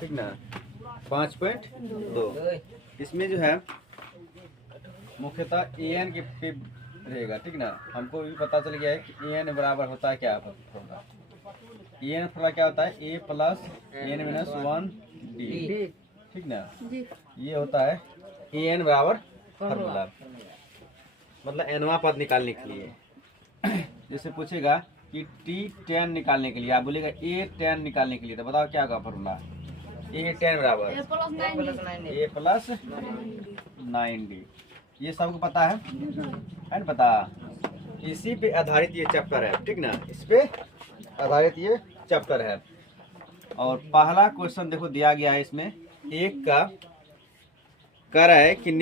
ठीक ना, 5.2। इसमें जो है मुख्यतः an के पे रहेगा, ठीक ना। हमको भी पता चल गया है कि an बराबर होता है क्या फॉर्मूला, an फॉर्मूला क्या होता है, a plus n minus 1d, ठीक ना। ये होता है an बराबर फॉर्मूला, मतलब nवां पद निकालने के लिए। जैसे पूछेगा कि t10 निकालने के लिए, आप बोलेगा a10 निकालने के लिए, तो बताओ क्या होगा फॉर्मूला, a10 बराबर a प्लस 9d। ये सबको पता है ना, पता। इसी पे आधारित ये चैप्टर है, ठीक ना, इस पे आधारित ये चैप्टर है। और पहला क्वेश्चन देखो दिया गया है इसमें, एक का कह रहा है कि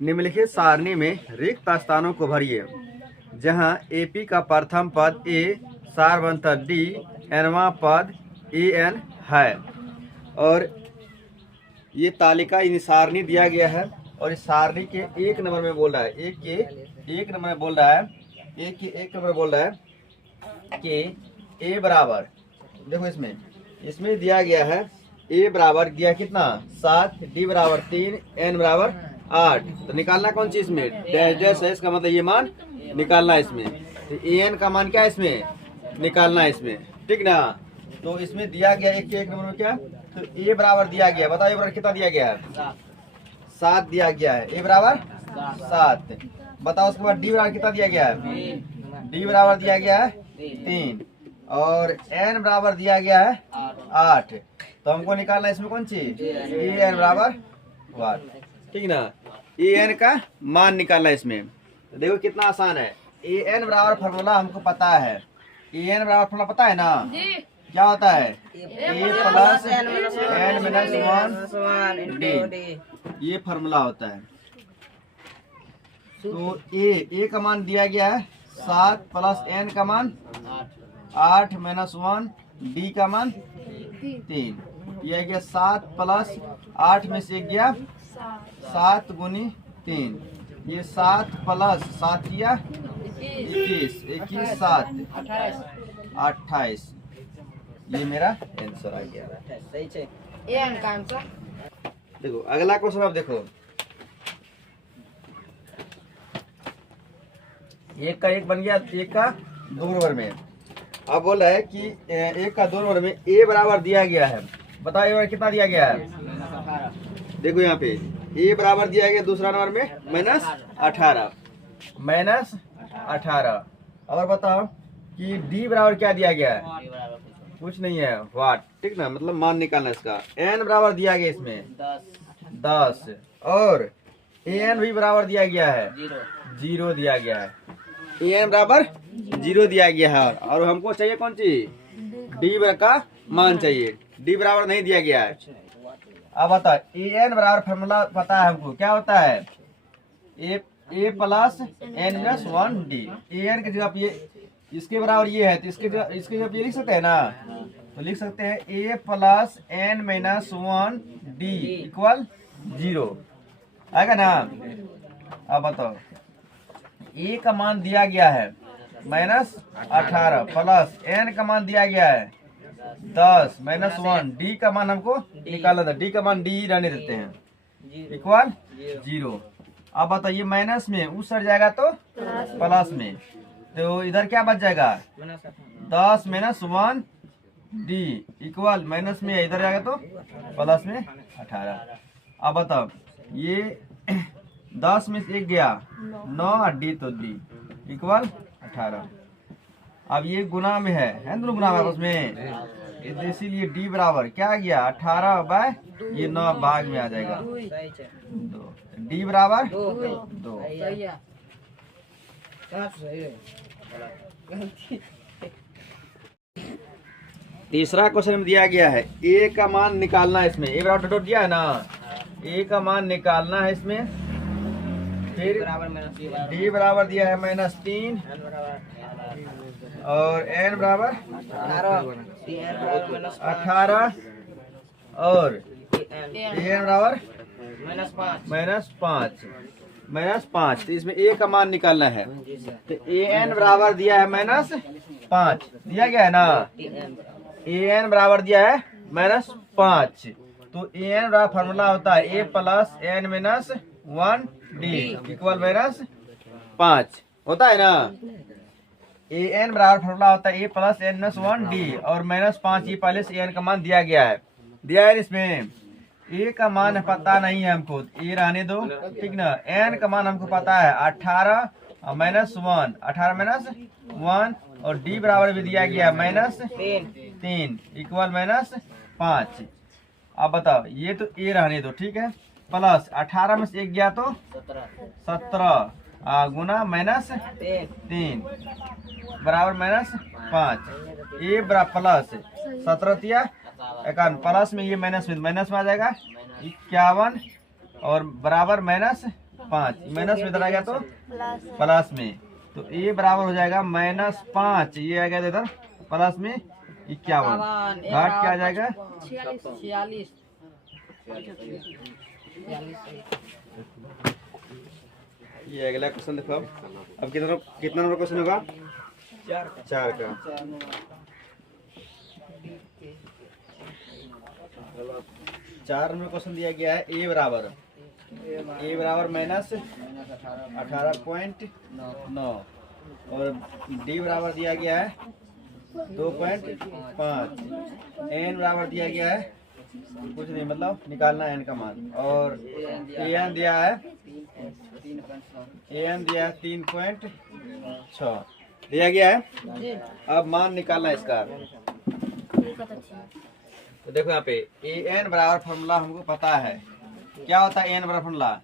निम्नलिखित सारणी में रिक्त स्थानों को भरिए, जहां एपी का प्रथम पद ए, सारवंतर डी, एनवां पद एन है। और ये तालिका सारणी दिया गया है, और इस सारणी के एक नंबर में बोल रहा है, एक नंबर में बोल रहा है कि ए बराबर, देखो इसमें दिया गया है ए बराबर दिया कितना 7, डी बराबर 3, एन बराबर 8। तो निकालना कौन सी इसमें डैश है, इसका मतलब ये मान निकालना इसमें। तो एन का मान क्या है इसमें निकालना है इसमें, ठीक ना। तो इसमें दिया गया एक नंबर में क्या, तो ए बराबर दिया गया, बताओ ए बराबर कितना दिया गया है, 7 दिया गया है, ए बराबर 7। बताओ उसके बाद डी बराबर कितना दिया गया है, डी बराबर दिया गया है 3, और एन बराबर दिया गया है 8। तो हमको निकालना इसमें कौन सी ए एन बराबर 1, ठीक ना। ए एन का मान निकालना इसमें, तो देखो कितना आसान है। ए एन बराबर फॉर्मूला हमको पता है, ए एन बराबर फॉर्मूला पता है ना, क्या होता है ए प्लस एन माइनस 1 डी, ये फॉर्मूला होता है। तो ए का मान दिया गया है 7 प्लस एन का मान 8 माइनस 1, डी का मान 3। यह गया 7 प्लस 8 में से गया 7 गुनी 3, ये 7 प्लस 7 किया 21 7 28, ये मेरा आंसर आ गया। देखो अगला क्वेश्चन, अब देखो एक का एक बन गया, एक का 2 नंबर में। अब बोल रहा है कि एक का 2 नंबर में ए बराबर दिया गया है, बताओ ए बराबर कितना दिया गया है। देखो यहाँ पे ए बराबर दिया गया दूसरा नंबर में माइनस 18। और बताओ कि डी बराबर क्या दिया गया है, कुछ नहीं है, वाट, ठीक ना, मतलब मान निकालना इसका। एन बराबर दिया गया इसमें 10, और एन भी बराबर दिया गया है 0 दिया गया है, एन बराबर 0 दिया गया है। और हमको चाहिए कौन सी डी बराबर का मान चाहिए, डी बराबर नहीं दिया गया है। अब बताओ ए एन बराबर फॉर्मूला पता है हमको, क्या होता है ए plus n minus 1 D. A N की जगह पे इसके बराबर ये है, तो इसके जगह ये लिख सकते हैं ना, तो लिख सकते हैं a plus n minus 1 d equal 0, आएगा ना। अब बताओ ए का मान दिया गया है -18 प्लस एन का मान दिया गया है 10 माइनस 1, डी का मान हमको निकालना था, डी का मान डी रहने देते हैं इक्वल 0। अब बताइए माइनस में उस सर जाएगा तो प्लस में, तो इधर क्या बच जाएगा 10 माइनस 1 डी इक्वल माइनस में, इधर जाएगा तो प्लस में 18। अब बताओ ये 10 में से 1 गया 9, और डी तो डी इक्वल 18। अब ये गुना में है दोनों गुना में आपस में, इसीलिए डी बराबर क्या गया 18 बाय ये 9 भाग में आ जाएगा 2, डी बराबर 2। तीसरा क्वेश्चन में दिया गया है ए का मान निकालना है इसमें, ए बराबर डॉट दिया है ना, ए का मान निकालना है इसमें। फिर डी बराबर दिया है -3, और एन बराबर 18, और एन बराबर -5। तो इसमें ए का मान निकालना है, तो ए एन बराबर दिया है -5 दिया गया है ना, an बराबर दिया है -5, तो an बराबर फॉर्मूला होता है a plus n minus 1d equal -5 होता है ना। an बराबर फॉर्मूला होता है a plus n minus 1d और -5, ये पहले से an का मान दिया गया है, दिया है इसमें। a का मान पता नहीं है हमको, a रहने दो, ठीक ना। n का मान हमको पता है 18 माइनस 1, 18 माइनस 1 और d बराबर भी दिया गया -3 इक्वल -5। अब बताओ, ये तो a रहने दो, ठीक है, प्लस 18 में से 1 गया तो 17 गुना -3 बराबर -5, a बराबर प्लस 17 दिया 51 प्लस में ये माइनस में आ जाएगा 51 और बराबर -5, माइनस में इधर आ गया तो प्लस में, तो a बराबर हो जाएगा -5, ये आ गया इधर प्लस में 51, घाट क्या आ जाएगा 46। ये अगला क्वेश्चन देखो। अब कितना नंबर क्वेश्चन होगा, 4 का। 4 नंबर क्वेश्चन दिया गया है a बराबर -18.9 और d बराबर दिया गया है 2.5, n बराबर दिया गया है कुछ नहीं, मतलब निकालना है n का मान, और an दिया है 3.6 दिया गया है। अब मान निकालना है इसका, तो देखो यहाँ पे an बराबर फॉर्मूला हमको पता है, क्या होता है n बराबर formula,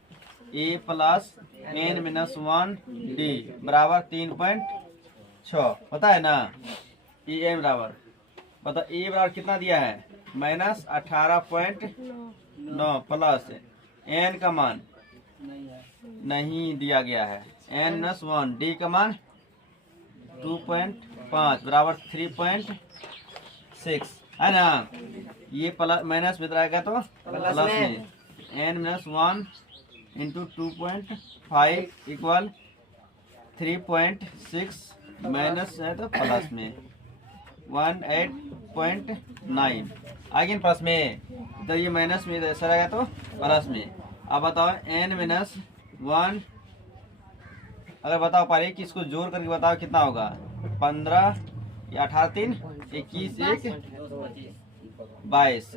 a plus n minus 1d बराबर 3.6 होता है ना। an बराबर बता, a बराबर कितना दिया है -18.9 प्लस n का मान नहीं दिया गया है, n माइनस 1 d का मान 2.5 बराबर 3.6 है ना। ये प्लस माइनस में रहेगा तो प्लस में n minus 1 into 2.5 equal 3.6 minus है तो प्लस में 18.9 आगे प्लस में, तो ये माइनस में इधर रहेगा तो प्लस में। अब बताओ n माइनस 1, अगर बताओ पारे कि इसको जोड़ करके बताओ कितना होगा, 15 या 18 3 21 1 22,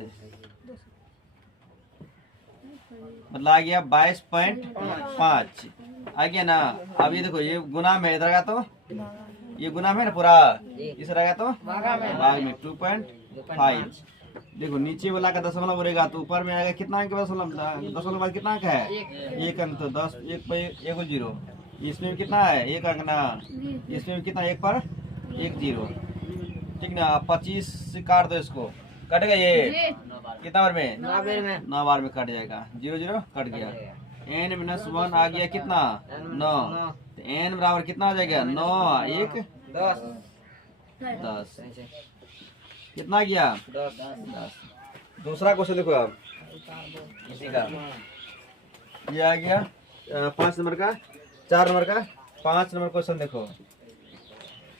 मतलब आ गया 22.5 आ गया ना। अब ये देखो, ये गुना में इधर तो ये गुना में ना पूरा, इस रहेगा तो भाग में 2.5। देखो नीचे वाला का दशमलव बोलेगा तो ऊपर में आएगा कितना अंक, दशमलव बाद कितना अंक है, 1 अंक, तो 10 1 पर 1 0, इसमें भी कितना है 1 अंक ना, इसमें भी कितना 1 पर 1 0, ठीक ना। 25 से काट दो इसको, कट गया ये कितना बार में 9 बार में कट जाएगा, 0 0 कट गया। n माइनस 1 आ गया कितना 9, तो n बराबर कितना आ जाएगा 9 1 10 कितना गया 10। दूसरा क्वेश्चन देखो आप, इसी का ये आ गया 5 नंबर का, 4 नंबर का 5 नंबर क्वेश्चन देखो।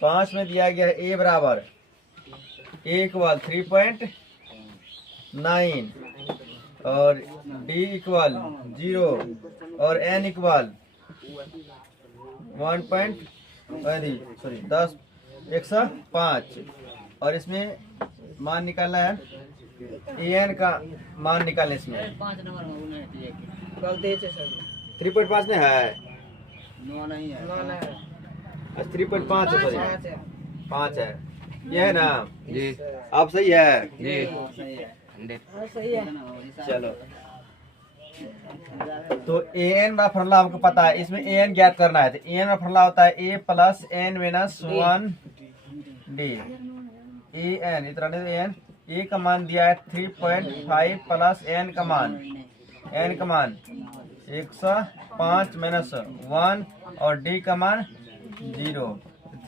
5 में दिया गया है a बराबर इक्वल 3.9 और d इक्वल 0 और n इक्वल 105 और इसमें मान निकालना है an का मान निकालना, इसमें 3.5 नहीं है, 3.5 है, सॉरी 5 है, ये है ना जी, आप सही है जी, चलो। तो an का फॉर्मूला हमको पता है, इसमें an ज्ञात करना है, तो an का फॉर्मूला होता है a plus n minus 1d an, इतना n, a का मान दिया है 3.5 प्लस n का मान 105 माइनस 1 और d का मान 0,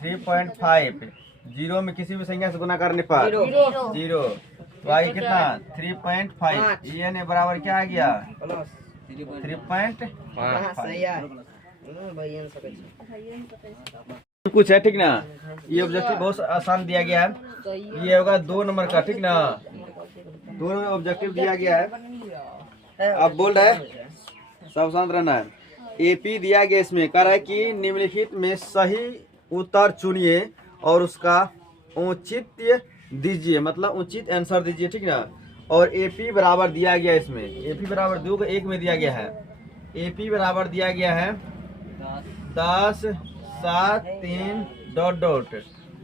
3.5 0 में किसी भी संख्या से गुना करने पर 0, तो आगे कितना 3.5, n बराबर क्या आ गया 3.5। कुछ है, ठीक ना। ये ऑब्जेक्टिव बहुत आसान दिया गया है, ये होगा 2 नंबर का, ठीक ना। 2 नंबर ऑब्जेक्टिव दिया गया है। अब बोल रहा है सब शांत रहना है। एपी दिया गया, इसमें कह रहा है कि निम्नलिखित में सही उत्तर चुनिए और उसका औचित्य दीजिए, मतलब उचित आंसर दीजिए, ठीक ना। और एपी बराबर दिया गया, इसमें एपी बराबर 2 को 1 में दिया गया है। एपी बराबर दिया गया है 10, 7, 3 डॉट डॉट।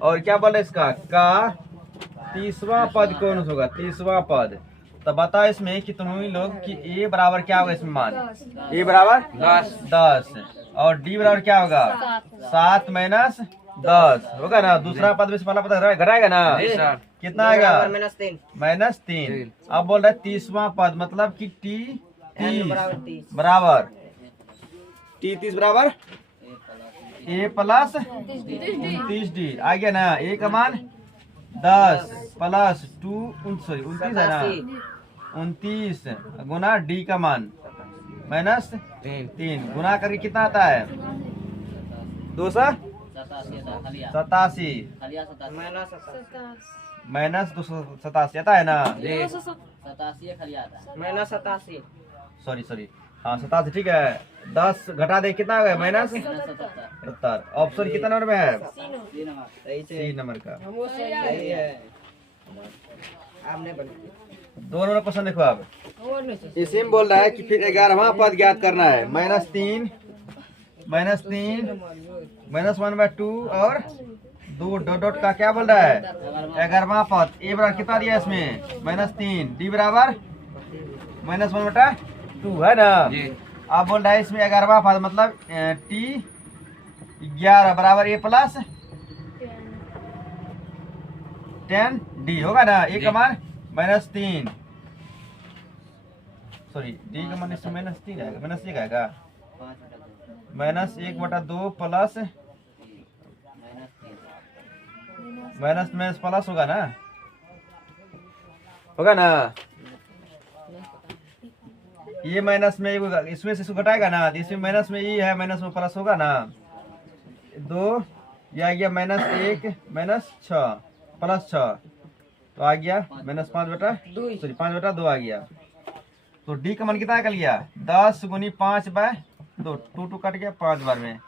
और क्या बोले इसका का 30वां पद कौन होगा, 30वां पद। तो बता इसमें कि तुम लोग कि ए बराबर क्या होगा, इसमें मान ए बराबर 10 और डी बराबर क्या होगा 7 माइनस 10 होगा ना। दूसरा पद में से पहला पद घटाएगा ना, कितना आएगा -3। अब बोल रहा है 30वां पद, मतलब कि टी 30 बराबर टी 30 बराबर ए प्लस 29D आ गया ना। ए का मान 10 प्लस 2 29 है ना, 29 गुना डी का मान -3 गुना करके कितना आता है 287 -287 आता है ना। सॉरी हाँ 87, ठीक है। 10 घटा दे कितना हो गया -77। ऑप्शन कितना नंबर में है, सी नंबर का। 2 नंबर क्वेश्चन देखो आप। इसी में बोल रहा है कि फिर 11वां पद ज्ञात करना है। -3 -1/2 और 2 डॉट डॉट का क्या बोल रहा है 11वां पद। ए बराबर कितना दिया इसमें -3, डी बराबर -1/2 है ना। आप बोल रहा है इसमें 11वां पद, मतलब टी 11 बराबर ए प्लस 10 डी होगा ना। ए का मान -3, सॉरी डी का मान इसमें -3 आएगा, -1 आएगा, -1/2 प्लस माइनस प्लस होगा ना, ये माइनस में इसमें से इसको घटाएगा ना, इसमें माइनस में ये है, माइनस में प्लस होगा ना। 2 ये आ गया -1 -6 प्लस 6 तो आ गया -5/2 5/2 आ गया। तो डी का मान कितना निकल गया 10 गुनी 5/2, 2 कट गया 5 बार में।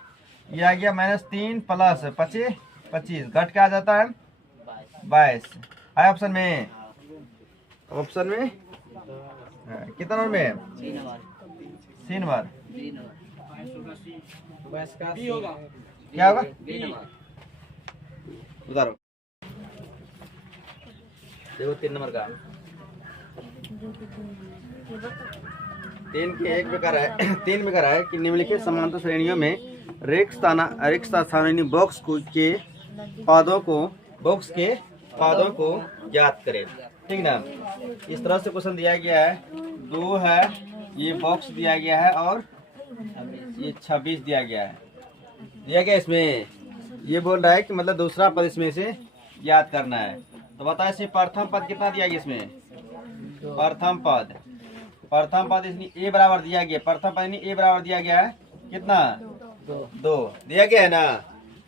ये आ गया -3 प्लस 25 घट के आ जाता है 22 है ऑप्शन में। कितना नंबर में सी नंबर क्या होगा उतारो। देखो 3 नंबर का 3 के एक प्रकार है 3 प्रकार है कि निम्नलिखित समानांतर श्रेणियों में रिक्त स्थानीय बॉक्स के पादों को ज्ञात करें, ठीक ना। इस तरह से क्वेश्चन दिया गया है। 2 है, ये बॉक्स दिया गया है और ये 26 दिया गया इसमें। ये बोल रहा है कि मतलब दूसरा पद इसमें से याद करना है। तो बता इसमें प्रथम पद कितना दिया गया इसमें प्रथम पद इसमें ए बराबर दिया गया। प्रथम पद ए बराबर दिया गया है कितना 2 दिया गया है ना।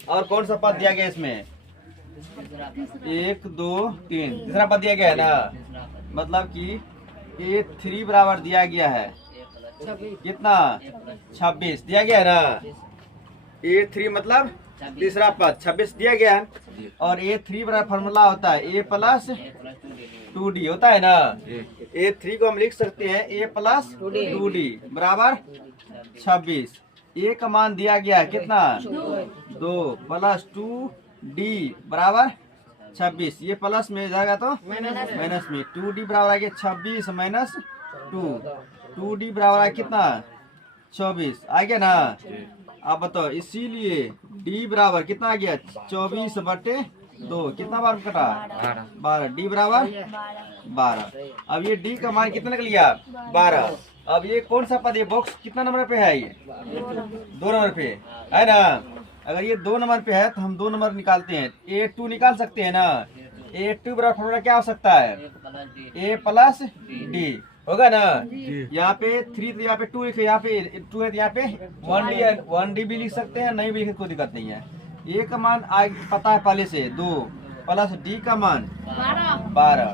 और कौन सा पद दिया गया इसमें 1 2 3 तीसरा पद दिया गया है ना। मतलब कि A3 बराबर दिया गया है कितना 26 दिया गया है ना। A3 मतलब तीसरा पद 26 दिया गया है। और A3 बराबर फॉर्मूला होता है A प्लस 2D होता है ना। A3 को हम लिख सकते हैं A प्लस 2D बराबर 26। A का मान दिया गया है कितना 2 प्लस 2D बराबर 26। ये प्लस में जाएगा तो माइनस में 2D बराबर आ गया 26 माइनस 2D बराबर आ कितना 24 आ गया ना। आप बताओ इसीलिए D बराबर कितना आ गया 24/2 कितना बार कटा 12 D बराबर 12। अब ये D का मान कितना निकल गया 12। अब ये कौन सा पद ये बॉक्स कितना नंबर पे है ये 2 नंबर पे है ना। अगर ये 2 नंबर पे है तो हम 2 नंबर निकालते हैं A2 निकाल सकते हैं ना। A2 बराबर फॉर्मूला क्या हो सकता है A प्लस D होगा ना। यहाँ पे 3 तो यहाँ पे 2 लिखे, यहाँ पे 2 है तो यहाँ पे 1D भी लिख सकते हैं, नहीं भी लिखे कोई दिक्कत नहीं है। ए का मान पता है पहले से 2 प्लस डी का मान 12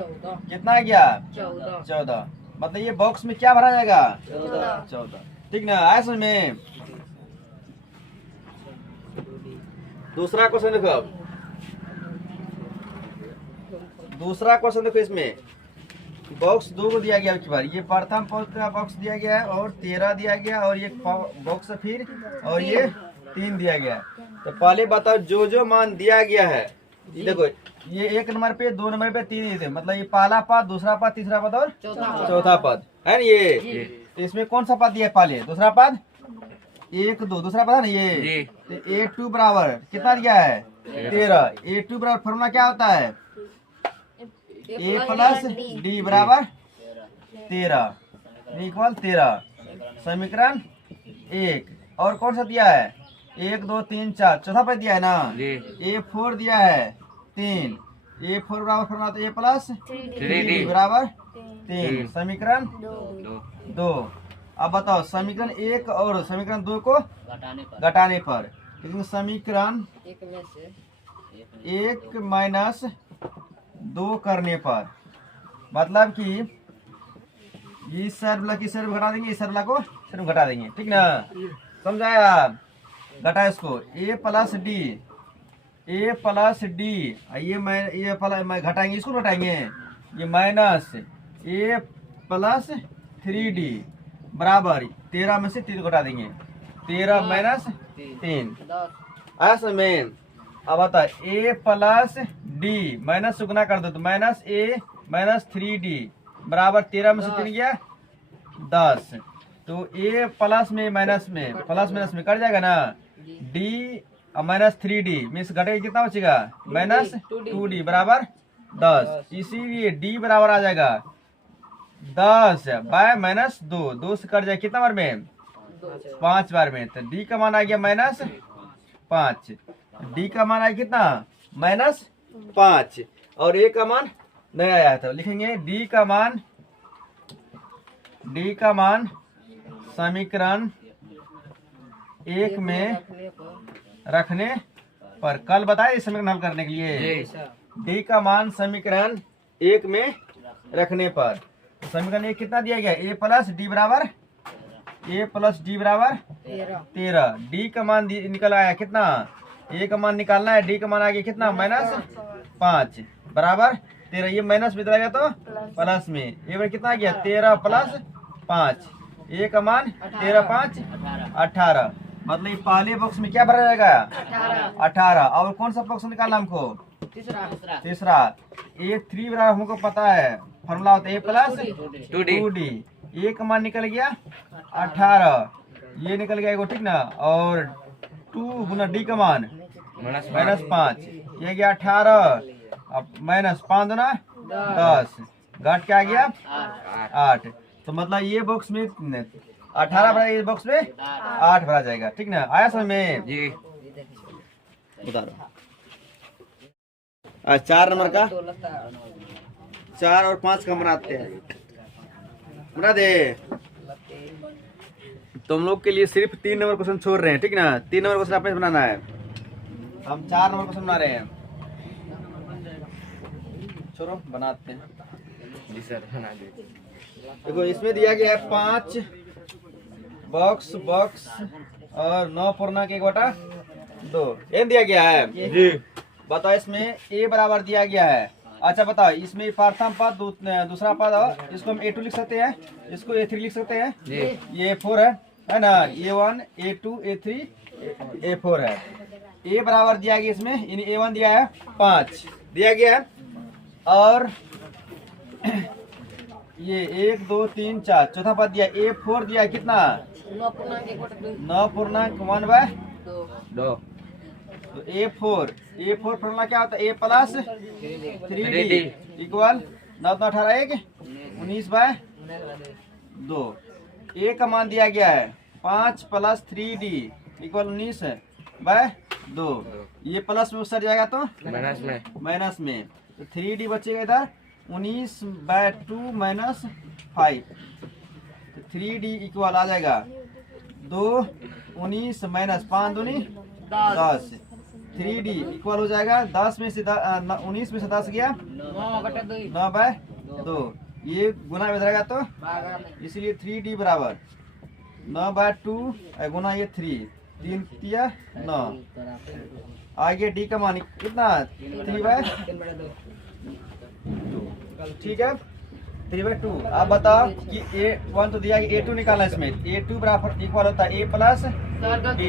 कितना आ गया 14। मतलब ये बॉक्स में क्या भरा जाएगा 14। ठीक ना, आया समझ में। दूसरा क्वेश्चन देखो, अब दूसरा क्वेश्चन देखो, इसमें बॉक्स 2 को दिया गया। बार ये प्रथम पद का बॉक्स दिया गया है और 13 दिया गया और ये बॉक्स फिर और ये 3 दिया गया। तो पहले बताओ जो जो मान दिया गया है, देखो ये 1 नंबर पे 2 नंबर पे 3 थे, मतलब ये पहला पद, दूसरा पद, तीसरा पद और चौथा पद है ना। ये तो इसमें कौन सा पद दिया है पहले, दूसरा पद 1 2 दूसरा पद है ना ये। तो A2 बराबर कितना दिया है 13। A2 बराबर फॉर्मूला क्या होता है A प्लस डी बराबर 13 इक्वल 13। समीकरण 1। और कौन सा दिया है 1 2 3 4 चौथा पद दिया है ना। A4 दिया है 3। A4 बराबर फॉर्मूला तो A प्लस 3D बराबर 3। समीकरण 2। अब बताओ समीकरण 1 और समीकरण 2 को घटाने पर, लेकिन समीकरण 1 माइनस 2 करने पर, मतलब कि इस सर्वला की सर्व घटा देंगे, इस सर्वला को सर्व घटा देंगे। ठीक ना, समझाया। घटा इसको A plus D, A plus D, ये घटाएंगे, इसको घटाएंगे, ये माइनस A प्लस 3D बराबर 13 में से 3 घटा देंगे, 13 माइनस 3 आया समय। अब आता A प्लस डी माइनस से गुना कर दो तो माइनस A माइनस 3D बराबर 13 में से 3 गया 10। तो A प्लस में प्लस माइनस में कट जाएगा ना। D माइनस 3D में से घटेगा कितना बचेगा माइनस 2D बराबर 10। इसीलिए D बराबर आ जाएगा 10 बाय माइनस 2 से कट जाए कितना बार में 5 बार में। तो D का मान आ गया माइनस 5। D का मान आया कितना माइनस 5 और A का मान नहीं आया था, लिखेंगे D का मान समीकरण 1 में रखने पर। कल बताए इस समीकरण हल करने के लिए D का मान समीकरण 1 में रखने पर। समीकरण 1 कितना दिया गया A प्लस डी बराबर 13। D का मान निकल आया कितना, A का मान निकालना है, D का मान आ गया कितना माइनस 5 बराबर 13। ये माइनस में चला तो प्लस में, ये बार कितना आ गया 13 प्लस 5। A का मान 13 5 18। मतलब ये पहले बॉक्स में क्या भरा जाएगा 18। और कौन सा बॉक्स निकालना हमको तीसरा। A3 बराबर हमको पता है फॉर्मूला होता है A प्लस 2D। A का मान निकल गया 18, ये निकल गया एगो। ठीक ना, और 2 गुना D का मान माइनस 5, ये गया 18। अब माइनस 5 गुना 10 घट के आ गया 8। तो मतलब ये बॉक्स में 18 भरा, ये बॉक्स में 8 भरा जाएगा। ठीक ना, आया समझ में जी। बता रहा 4 नंबर का 4 और 5 का बनाते हैं, बना दे। तुम लोग के लिए सिर्फ 3 नंबर क्वेश्चन छोड़ रहे हैं। ठीक ना, 3 नंबर क्वेश्चन आपने बनाना है, हम 4 नंबर क्वेश्चन बना रहे हैं। छोड़ो बनाते हैं जी सर, बना दे। देखो इसमें दिया गया है 5 बॉक्स और 9 पूर्णांक 1/2 एन दिया गया है जी। बताओ इसमें A बराबर दिया गया है। अच्छा बताओ इसमें प्रथम पद दूसरा पद, और इसको हम A2 लिख सकते हैं, इसको A3 लिख सकते हैं, ये A4 है ना, A1 A2 A3 A4 है। A बराबर दिया गया, इसमें A1 दिया है 5 दिया गया है, और ये 1 2 3 4 चौथा पद दिया A4 दिया कितना 9.1/2। तो A4 फॉर्मूला क्या होता है A plus 3D equal 9 18 1 19/2। A का मान दिया गया है 5 प्लस 3D इक्वल 19/2। ये प्लस में उसर जाएगा तो माइनस में, तो 3D बचेगा इधर 19/2 माइनस 5। तो 3D इक्वल आ जाएगा 2 19 माइनस 5 दूनी 10 3D इक्वल हो जाएगा 10 में से 19 में से 10 गया 9/2। ये गुना में जाएगा तो इसलिए 3D बराबर 9/2 गुना ये 3 3 9। आगे D का मान कितना 3/2। ठीक है 3/2। आप बताओ कि A1 तो दिया A2 निकालना इसमें A2 बराबर इक्वल होता है A प्लस D।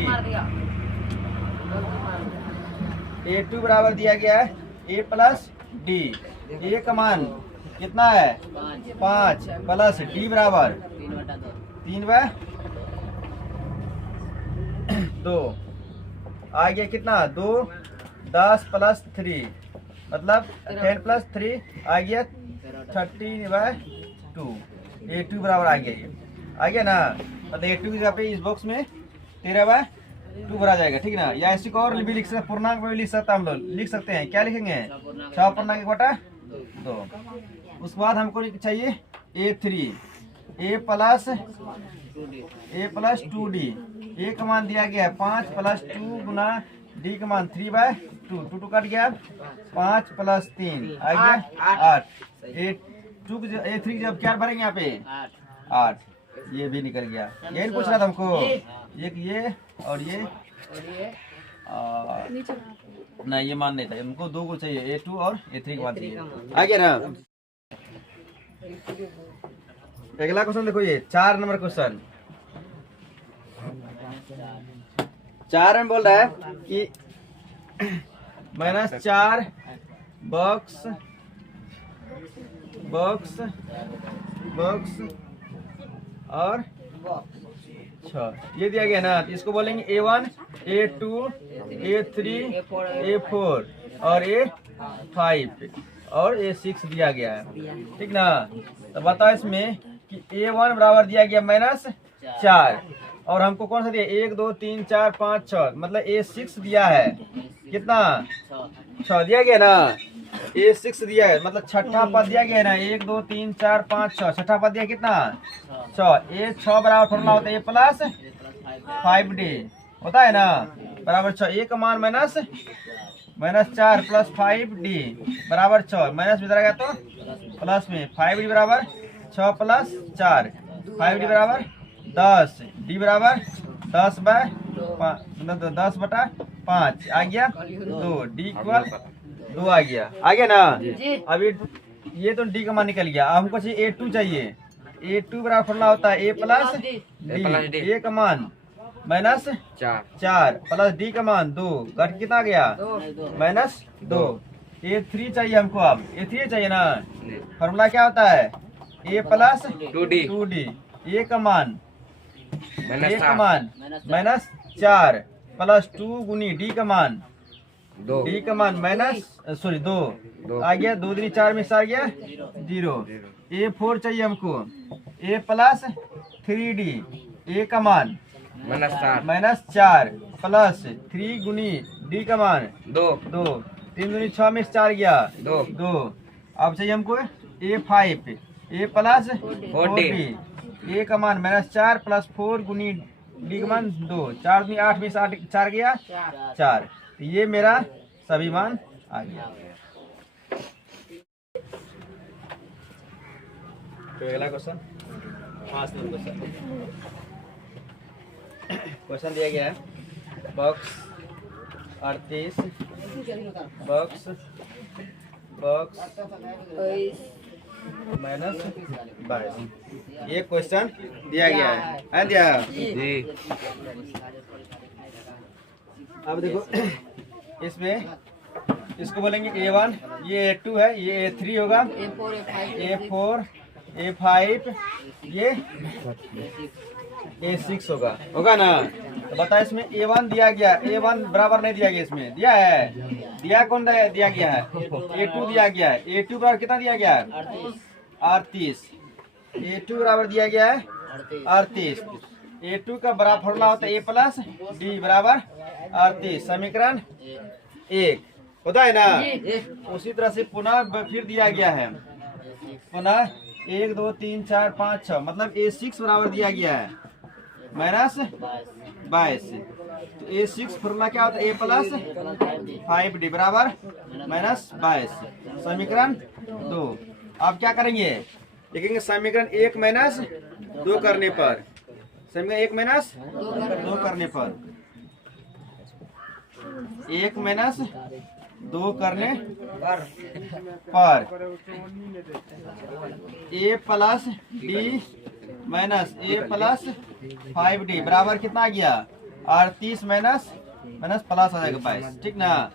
A2 बराबर दिया गया है A प्लस D। A का मान कितना है 5 प्लस D बराबर 3/2। आ गया कितना 2 10 प्लस 3 मतलब 10 प्लस 3 आ गया 13/2। A2 बराबर आ गया, ये आ गया ना। मतलब A2 की जगह पे इस बॉक्स में 13/2 भरा जाएगा। ठीक ना। या ऐसी को और भी लिख सकते, पूर्णांक में भी लिख सकते, हम लोग लिख सकते हैं। क्या लिखेंगे 6 पूर्णांक 1/2। उसके बाद हमको चाहिए A3 A plus 2D। A का मान दिया गया है 5 प्लस 2 गुना D का मान 3/2 2 कट गया 5 प्लस 3 आ गया 8। A3 जब क्या भरेंगे यहाँ पे 8। ये भी निकल गया। यही पूछ रहा था हमको ये और ये नहीं, ये मान नहीं था हमको। 2 को चाहिए A2 और A3 का मान चाहिए। आ गया ना। अगला क्वेश्चन देखो, ये 4 नंबर क्वेश्चन। 4 में बोल रहा है कि -4 बॉक्स और 6 ये दिया गया ना। तो इसको बोलेंगे A1 A2 A3 A4 और A5 और A6 दिया गया है। ठीक ना। तो बताओ इसमें कि A1 बराबर दिया गया -4 और हमको कौन सा दिया 1 2 3 4 5 6 मतलब A6 दिया है। कितना 6 दिया गया ना। A6 दिया है मतलब छठा पद दिया गया है ना। 1 2 3 4 5 6 छठा पद दिया कितना 6। A6 बराबर फॉर्मूला होता है A प्लस 5D होता है ना बराबर 6। A का मान -4 प्लस 5D बराबर 6 माइनस में जाएगा तो प्लस में 5D बराबर 6 प्लस 4 5D बराबर 10 D बराबर 10/5 आ गया 2 D इक्वल 2 आ गया ना। अभी ये तो D का मान निकल गया। हमको चाहिए A2 चाहिए। A2 बराबर फॉर्मूला होता है A प्लस D। A का मान -4 प्लस D का मान 2 घट कितना गया -2। A3 चाहिए हमको। अब A3 चाहिए ना। फॉर्मूला क्या होता है A प्लस 2D। A का मान -4 प्लस 2 गुनी D का मान 2 आ गया 2 दूनी 4 में से आ गया 0। A4 चाहिए हमको A प्लस 3D। A का मान -4 प्लस 3 गुनी D का मान 2 3 दूनी 6 में से 4 गया 2। अब चाहिए हमको A5 A plus 4D। A का मान -4 प्लस 4 गुनी D का मान 2 4 दूनी 8 में से 4 गया 4। तो ये मेरा सभी मान आ गया। तो अगला क्वेश्चन 5 नंबर क्वेश्चन दिया गया है बॉक्स 38 बॉक्स -22 ये क्वेश्चन दिया गया है दिया जी। अब देखो इसमें इसको बोलेंगे A1 ये A2 है ये A3 होगा A4 A5 ये A6 होगा ना। तो बता इसमें A1 दिया गया A1 बराबर नहीं दिया गया। इसमें दिया है कौन दिया गया है A2 दिया गया है। A2 बराबर कितना दिया गया है 38। A2 बराबर दिया गया है 38। A2 का बराबर फॉर्मूला होता है A प्लस D बराबर 38 समीकरण 1 होता है ना। उसी तरह से पुनः फिर दिया गया है पुनः 1 2 3 4 5 6 मतलब A6 बराबर दिया गया है माइनस 22। तो A6 फॉर्मूला क्या होता है, A प्लस 5D बराबर माइनस 22। समीकरण 2। अब क्या करेंगे, लिखेंगे समीकरण 1 माइनस 2 करने पर, समीकरण 1 माइनस 2 करने पर, 1 माइनस 2 करने पर A plus D minus A plus 5D बराबर कितना आ गया, 38 माइनस माइनस प्लस आ जाएगा 22, ठीक ना।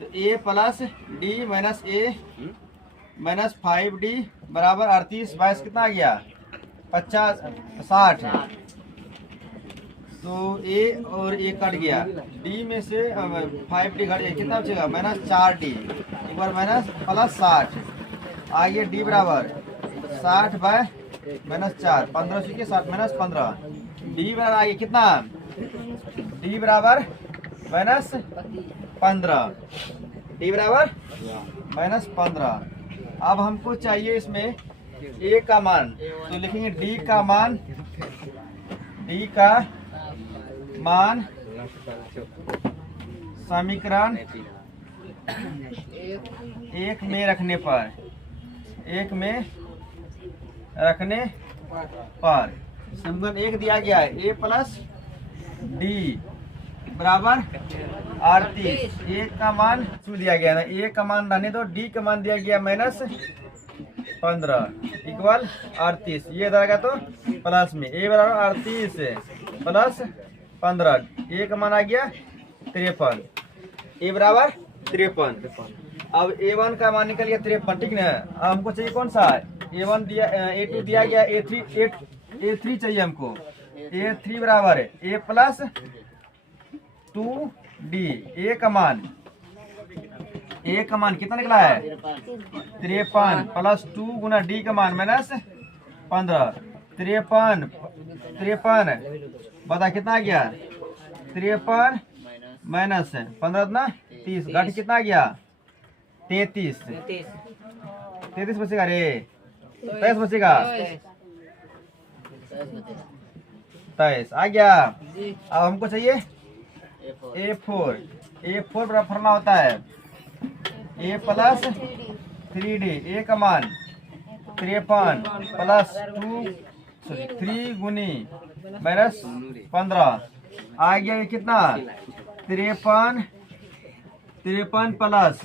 तो A plus D minus A minus 5D बराबर 38, 22 कितना आ गया, 60। तो A और A कट गया, D में से 5D घट गया, कितना बचेगा, माइनस 4D, एक बार माइनस प्लस 60 आ गया, D बराबर 60 बाय माइनस 4, 15 से 60 माइनस 15, D बराबर आ गया कितना, D बराबर माइनस 15, D बराबर माइनस 15। अब हमको चाहिए इसमें A का मान, तो लिखेंगे D का मान, D का मान समीकरण 1 में रखने पर, 1 में रखने पर समीकरण 1 दिया गया है, A प्लस D बराबर 38। A का मान इसमें दिया गया है, A का मान रहने दो, D का मान दिया गया माइनस 15 इक्वल 38, ये रहेगा तो प्लस में, A बराबर 38 प्लस 15, A का मान आ गया 53, A बराबर 53। अब A1 का मान निकल गया 53, ठीक ना। अब हमको चाहिए कौन सा, A1 दिया, A2 दिया गया, A3 चाहिए हमको, A3 बराबर है A प्लस 2D, A का मान कितना निकला है, 53 प्लस 2 गुना D का मान माइनस 15, 53 बता कितना आ गया, 53 माइनस 15 ना 30, घट कितना आ गया, 33 बचेगा रे, 23 बचेगा, 23 आ गया। अब हमको चाहिए A4 बराबर फॉर्मूला होता है A प्लस 3D, A का मान 53 प्लस 3 गुनी माइनस 15 आ गया, ये कितना, 53 प्लस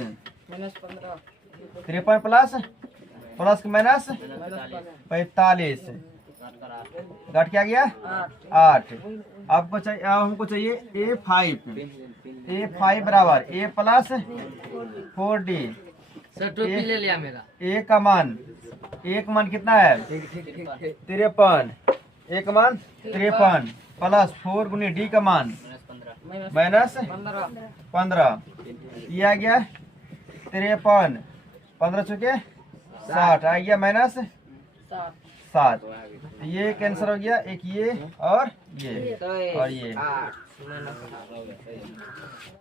53 प्लस माइनस 45, घट क्या गया 8। आपको चाहिए, अब हमको चाहिए A5 बराबर A प्लस 4D, सर टोपी ले लिया मेरा। A का मान कितना है, 53, A का मान 53 प्लस 4 गुनी D का मान माइनस 15, ये आ गया 53, 15 चुके 60 आ गया माइनस 7, ये कैंसिल हो गया, एक ये और ये।